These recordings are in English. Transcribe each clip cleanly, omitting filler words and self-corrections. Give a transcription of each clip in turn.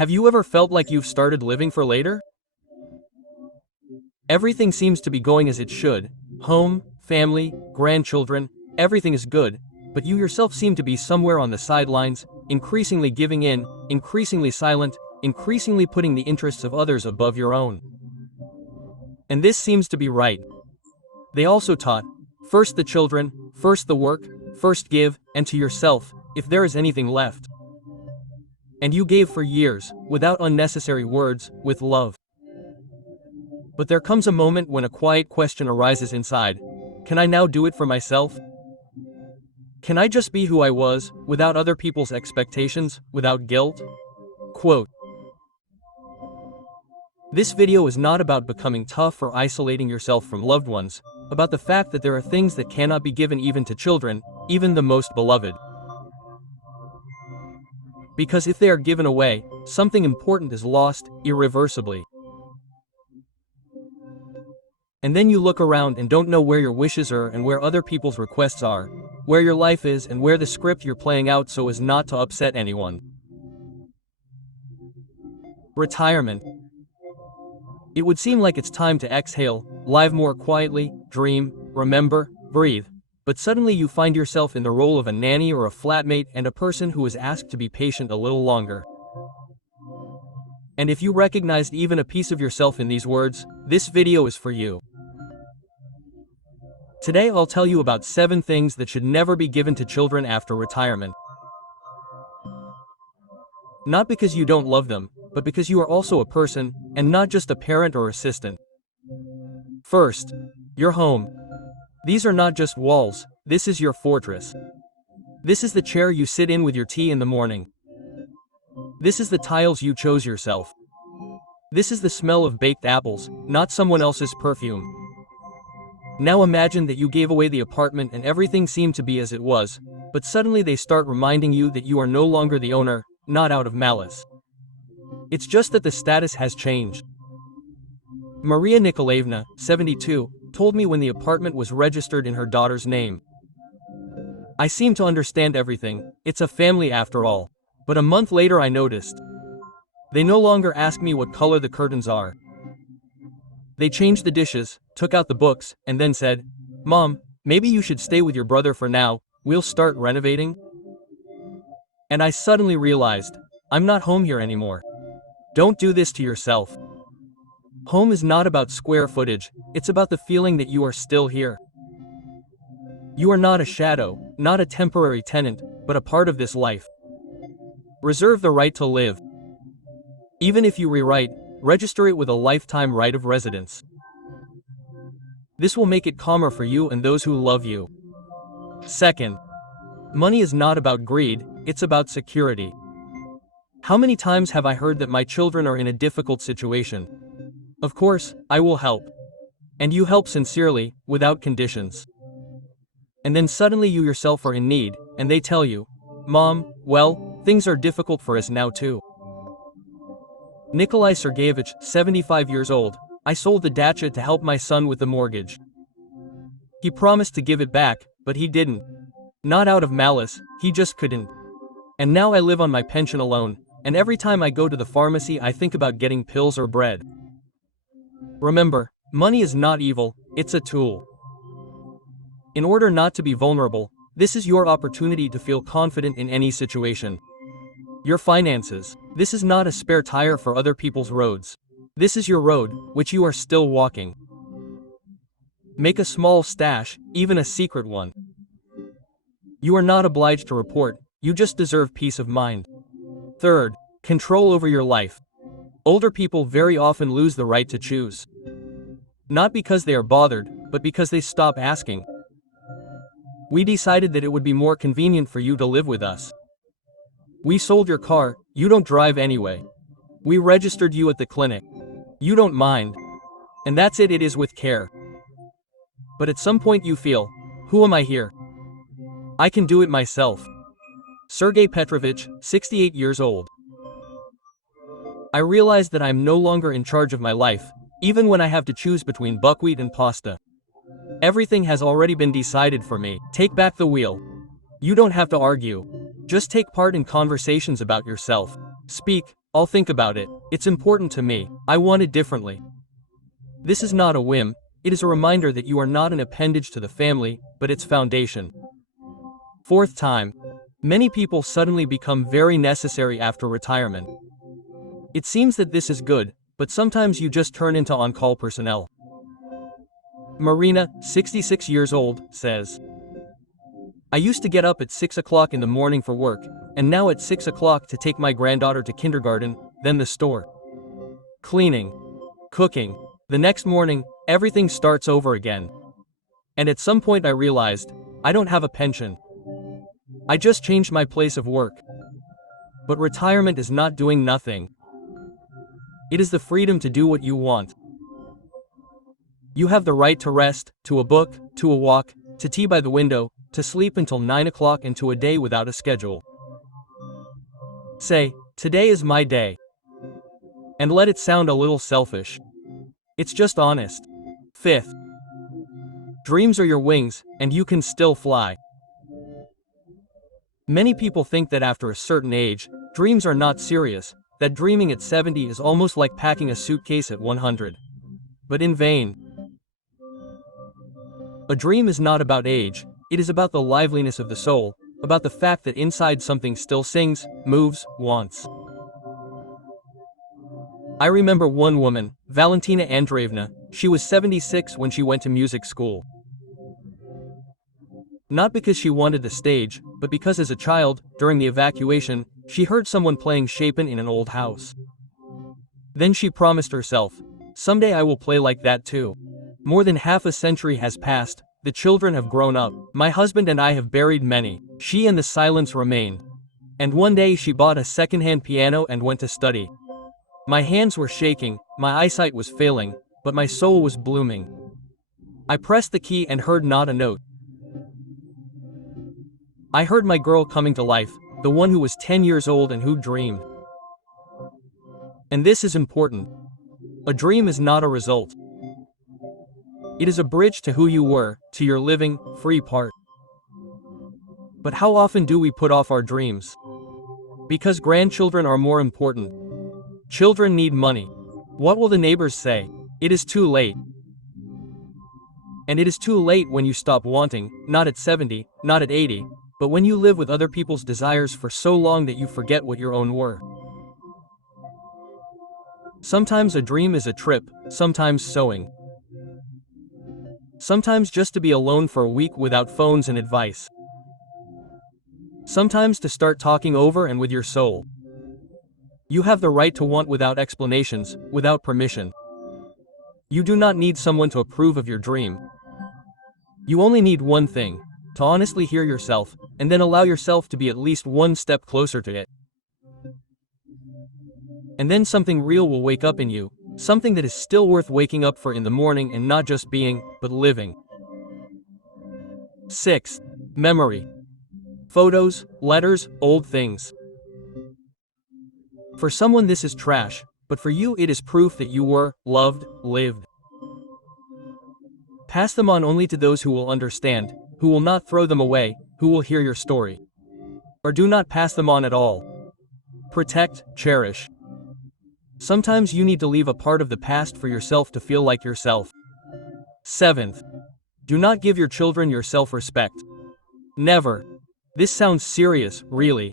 Have you ever felt like you've started living for later? Everything seems to be going as it should. Home, family, grandchildren, everything is good, but you yourself seem to be somewhere on the sidelines, increasingly giving in, increasingly silent, increasingly putting the interests of others above your own. And this seems to be right. They also taught, first the children, first the work, first give, and to yourself, if there is anything left. And you gave for years, without unnecessary words, with love. But there comes a moment when a quiet question arises inside. Can I now do it for myself? Can I just be who I was, without other people's expectations, without guilt? Quote. This video is not about becoming tough or isolating yourself from loved ones, about the fact that there are things that cannot be given even to children, even the most beloved. Because if they are given away, something important is lost, irreversibly. And then you look around and don't know where your wishes are and where other people's requests are, where your life is and where the script you're playing out so as not to upset anyone. Retirement. It would seem like it's time to exhale, live more quietly, dream, remember, breathe. But suddenly you find yourself in the role of a nanny or a flatmate and a person who is asked to be patient a little longer. And if you recognized even a piece of yourself in these words, this video is for you. Today I'll tell you about 7 things that should never be given to children after retirement. Not because you don't love them, but because you are also a person, and not just a parent or assistant. First, your home. These are not just walls, this is your fortress. This is the chair you sit in with your tea in the morning. This is the tiles you chose yourself. This is the smell of baked apples, not someone else's perfume. Now imagine that you gave away the apartment and everything seemed to be as it was, but suddenly they start reminding you that you are no longer the owner, not out of malice. It's just that the status has changed. Maria Nikolaevna, 72, told me when the apartment was registered in her daughter's name. I seem to understand everything, it's a family after all. But a month later I noticed. They no longer ask me what color the curtains are. They changed the dishes, took out the books, and then said, "Mom, maybe you should stay with your brother for now, we'll start renovating." And I suddenly realized, I'm not home here anymore. Don't do this to yourself. Home is not about square footage, it's about the feeling that you are still here. You are not a shadow, not a temporary tenant, but a part of this life. Reserve the right to live. Even if you rewrite, register it with a lifetime right of residence. This will make it calmer for you and those who love you. Second, money is not about greed, it's about security. How many times have I heard that my children are in a difficult situation? Of course, I will help. And you help sincerely, without conditions. And then suddenly you yourself are in need, and they tell you, "Mom, well, things are difficult for us now too." Nikolai Sergeyevich, 75 years old, I sold the dacha to help my son with the mortgage. He promised to give it back, but he didn't. Not out of malice, he just couldn't. And now I live on my pension alone, and every time I go to the pharmacy I think about getting pills or bread. Remember, money is not evil, it's a tool. In order not to be vulnerable, this is your opportunity to feel confident in any situation. Your finances. This is not a spare tire for other people's roads. This is your road, which you are still walking. Make a small stash, even a secret one. You are not obliged to report, you just deserve peace of mind. Third, control over your life. Older people very often lose the right to choose. Not because they are bothered, but because they stop asking. We decided that it would be more convenient for you to live with us. We sold your car, you don't drive anyway. We registered you at the clinic. You don't mind. And that's it is with care. But at some point you feel, who am I here? I can do it myself. Sergei Petrovich, 68 years old. I realize that I am no longer in charge of my life, even when I have to choose between buckwheat and pasta. Everything has already been decided for me. Take back the wheel. You don't have to argue. Just take part in conversations about yourself. Speak, I'll think about it. It's important to me. I want it differently. This is not a whim, it is a reminder that you are not an appendage to the family, but its foundation. Fourth time. Many people suddenly become very necessary after retirement. It seems that this is good, but sometimes you just turn into on-call personnel. Marina, 66 years old, says, I used to get up at 6 o'clock in the morning for work, and now at 6 o'clock to take my granddaughter to kindergarten, then the store. Cleaning. Cooking. The next morning, everything starts over again. And at some point I realized, I don't have a pension. I just changed my place of work. But retirement is not doing nothing. It is the freedom to do what you want. You have the right to rest, to a book, to a walk, to tea by the window, to sleep until 9 o'clock and to a day without a schedule. Say, today is my day. And let it sound a little selfish. It's just honest. Fifth. Dreams are your wings, and you can still fly. Many people think that after a certain age, dreams are not serious, that dreaming at 70 is almost like packing a suitcase at 100. But in vain. A dream is not about age, it is about the liveliness of the soul, about the fact that inside something still sings, moves, wants. I remember one woman, Valentina Andreevna, she was 76 when she went to music school. Not because she wanted the stage, but because as a child, during the evacuation, she heard someone playing Chopin in an old house. Then she promised herself, someday I will play like that too. More than half a century has passed, the children have grown up, my husband and I have buried many, she and the silence remain. And one day she bought a second-hand piano and went to study. My hands were shaking, my eyesight was failing, but my soul was blooming. I pressed the key and heard not a note. I heard my girl coming to life, the one who was 10 years old and who dreamed. And this is important. A dream is not a result. It is a bridge to who you were, to your living, free part. But how often do we put off our dreams? Because grandchildren are more important. Children need money. What will the neighbors say? It is too late. And it is too late when you stop wanting, not at 70, not at 80, but when you live with other people's desires for so long that you forget what your own were. Sometimes a dream is a trip, sometimes sewing. Sometimes just to be alone for a week without phones and advice. Sometimes to start talking over and with your soul. You have the right to want without explanations, without permission. You do not need someone to approve of your dream. You only need one thing, to honestly hear yourself, and then allow yourself to be at least one step closer to it. And then something real will wake up in you, something that is still worth waking up for in the morning and not just being, but living. 6. Memory. Photos, letters, old things. For someone this is trash, but for you it is proof that you were, loved, lived. Pass them on only to those who will understand, who will not throw them away, who will hear your story. Or do not pass them on at all. Protect, cherish. Sometimes you need to leave a part of the past for yourself to feel like yourself. 7th. Do not give your children your self-respect. Never. This sounds serious, really.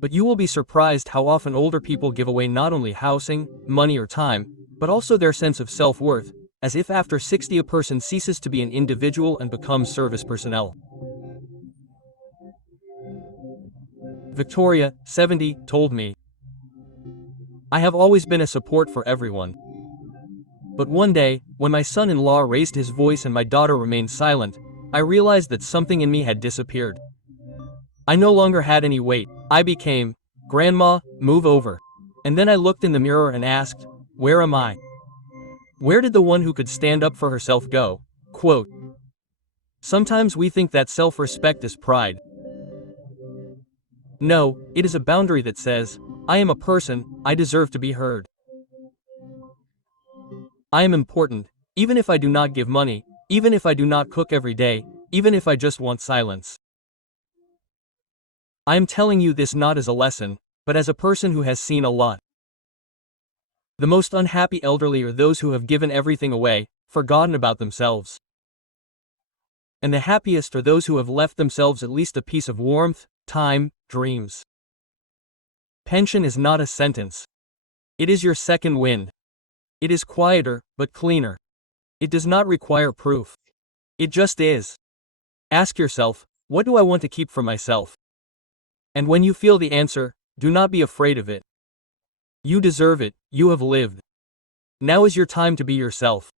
But you will be surprised how often older people give away not only housing, money or time, but also their sense of self-worth, as if after 60 a person ceases to be an individual and becomes service personnel. Victoria, 70, told me, I have always been a support for everyone. But one day, when my son-in-law raised his voice and my daughter remained silent, I realized that something in me had disappeared. I no longer had any weight. I became, Grandma, move over. And then I looked in the mirror and asked, where am I? Where did the one who could stand up for herself go? Quote. Sometimes we think that self-respect is pride. No, it is a boundary that says, I am a person, I deserve to be heard. I am important, even if I do not give money, even if I do not cook every day, even if I just want silence. I am telling you this not as a lesson, but as a person who has seen a lot. The most unhappy elderly are those who have given everything away, forgotten about themselves. And the happiest are those who have left themselves at least a piece of warmth, time, dreams. Pension is not a sentence. It is your second wind. It is quieter, but cleaner. It does not require proof. It just is. Ask yourself, what do I want to keep for myself? And when you feel the answer, do not be afraid of it. You deserve it, you have lived. Now is your time to be yourself.